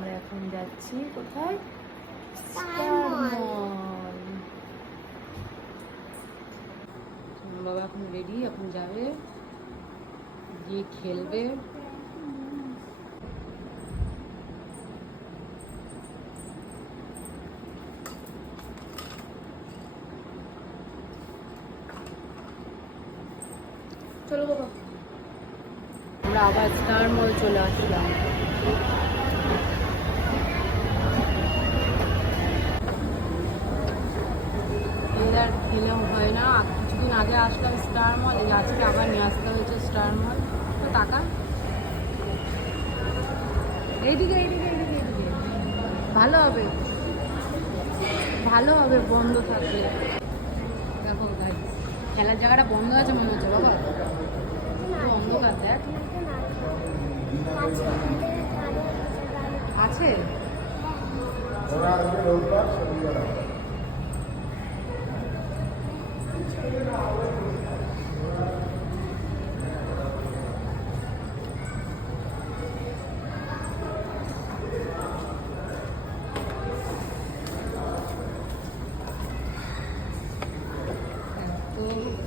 আমরা এখন যাচ্ছি কোথায়? স্টার মল। বাবা এখন রেডি, এখন যাবে গিয়ে খেলবে। চলো বাবা, আমরা আবার স্টার মল চলে আসলাম। আর খেলেও হয় না, কিছুদিন আগে আসলাম স্টার মল, এই আজকে আবার নিয়ে আসতে হয়েছে স্টার মল। তো টাকা এইদিকে এইদিকে এইদিকে এইদিকে ভালো হবে, ভালো হবে বন্ধ থাকলে। দেখো ভাই, খেলার জায়গাটা বন্ধ আছে মনে হচ্ছে বাবা, অন্ধকার দেখ। আছে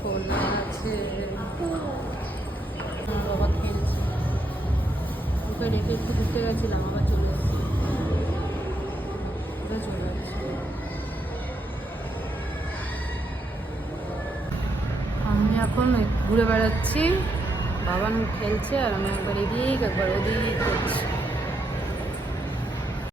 খোলা আছে। বাবা খেলছে, ওকে রেখে একটু ঘুরতে গেছিলাম, আবার চলে এসেছি, চলে যাচ্ছি। আমি এখন ঘুরে বেড়াচ্ছি, বাবান খেলছে আর আমি একবার এদিক একবার ওদিক করছি।